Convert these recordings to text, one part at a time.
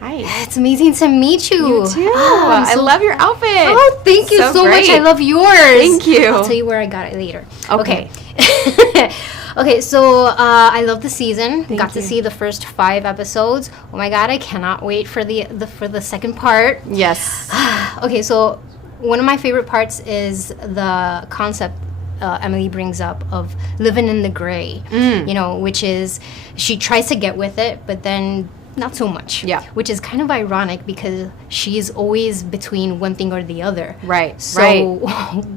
Hi. It's amazing to meet you. You too. I love your outfit. Oh, thank you so much. I love yours. Thank you. I'll tell you where I got it later. Okay. Okay, so I love the season. Got you. to see the first 5 episodes. Oh my god, I cannot wait for the second part. Yes. Okay, so one of my favorite parts is the concept Emily brings up of living in the gray. You know, which is she tries to get with it, but then not so much. Yeah. Which is kind of ironic because she's always between one thing or the other. Right. So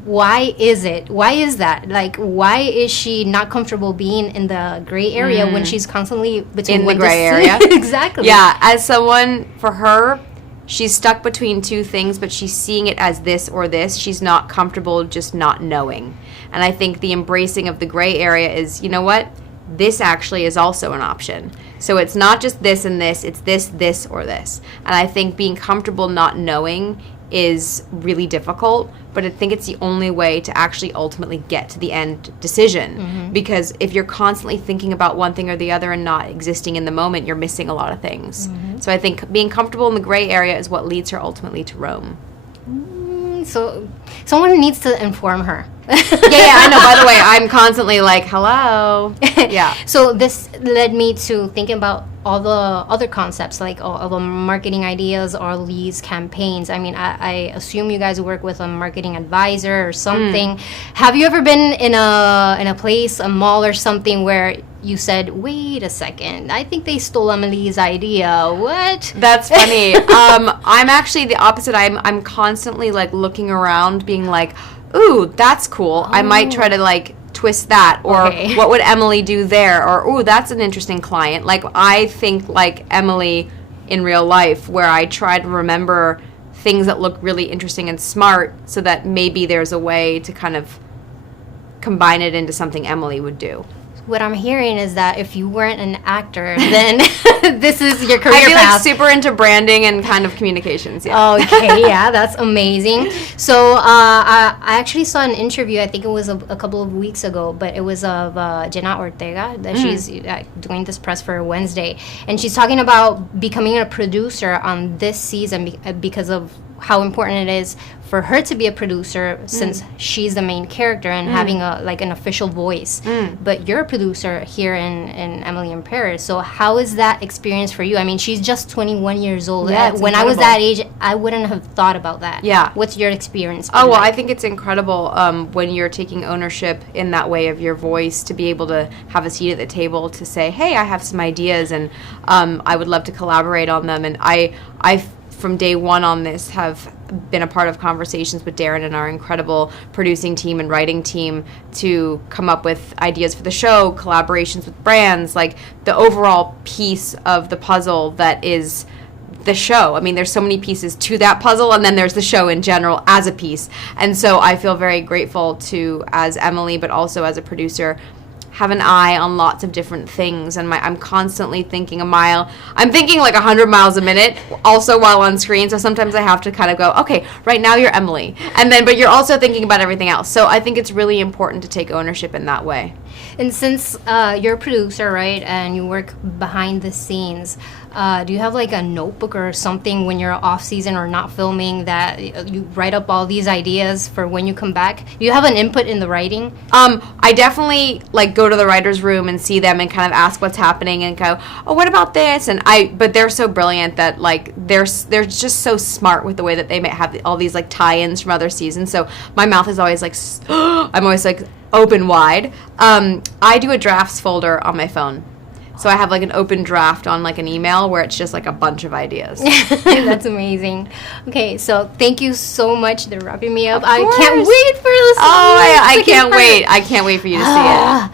why is it? Why is that? Like, why is she not comfortable being in the gray area when she's constantly between In the gray area? Exactly. Yeah. As someone, for her, she's stuck between 2 things, but she's seeing it as this or this. She's not comfortable just not knowing. And I think the embracing of the gray area is, you know what? This actually is also an option. So it's not just this and this, it's this, or this. And I think being comfortable not knowing is really difficult, but I think it's the only way to actually ultimately get to the end decision. Because if you're constantly thinking about one thing or the other and not existing in the moment, you're missing a lot of things. So I think being comfortable in the gray area is what leads her ultimately to Rome. So someone needs to inform her. Yeah, I know. By the way, I'm constantly like, hello. Yeah. So this led me to thinking about all the other concepts, like all the marketing ideas or these campaigns. I mean, I assume you guys work with a marketing advisor or something. Have you ever been in a place, a mall or something, where you said, wait a second, I think they stole Emily's idea? What? That's funny. I'm actually the opposite. I'm constantly like looking around, being like, ooh, that's cool. I might try to like twist that, or what would Emily do there, or ooh, that's an interesting client. Like, I think like Emily in real life, where I try to remember things that look really interesting and smart, so that maybe there's a way to kind of combine it into something Emily would do. What I'm hearing is that if you weren't an actor, then this is your career I'd be path. like super into branding and kind of communications. Yeah. Okay, yeah, that's amazing. So I actually saw an interview, I think it was a couple of weeks ago, but it was of Jenna Ortega, that she's doing this press for Wednesday. And she's talking about becoming a producer on this season because of how important it is for her to be a producer, since she's the main character and having an official voice. But you're a producer here in Emily in Paris. So how is that experience for you? I mean, she's just 21 years old. Yeah, When I was that age, I wouldn't have thought about that. Yeah. What's your experience? Oh, well, I think it's incredible when you're taking ownership in that way of your voice, to be able to have a seat at the table to say, hey, I have some ideas and I would love to collaborate on them. And I from day one on this have been a part of conversations with Darren and our incredible producing team and writing team to come up with ideas for the show, collaborations with brands, like the overall piece of the puzzle that is the show. I mean, there's so many pieces to that puzzle, and then there's the show in general as a piece. And so I feel very grateful to, as Emily, but also as a producer, have an eye on lots of different things, and I'm constantly thinking I'm thinking like 100 miles a minute also while on screen, so sometimes I have to kind of go, okay, right now you're Emily, and then but you're also thinking about everything else. So I think it's really important to take ownership in that way. And since you're a producer, right, and you work behind the scenes, do you have like a notebook or something when you're off season or not filming that you write up all these ideas for when you come back? Do you have an input in the writing? I definitely like go to the writer's room and see them and kind of ask what's happening and go, oh, what about this? And but they're so brilliant that like they're just so smart with the way that they may have all these like tie-ins from other seasons. So my mouth is always like, I'm always like open wide. I do a drafts folder on my phone. So I have like an open draft on like an email where it's just like a bunch of ideas. That's amazing. Okay, so thank you so much. They're wrapping me up. Of I can't course. wait for this. Oh, I can't wait. I can't wait for you to see it.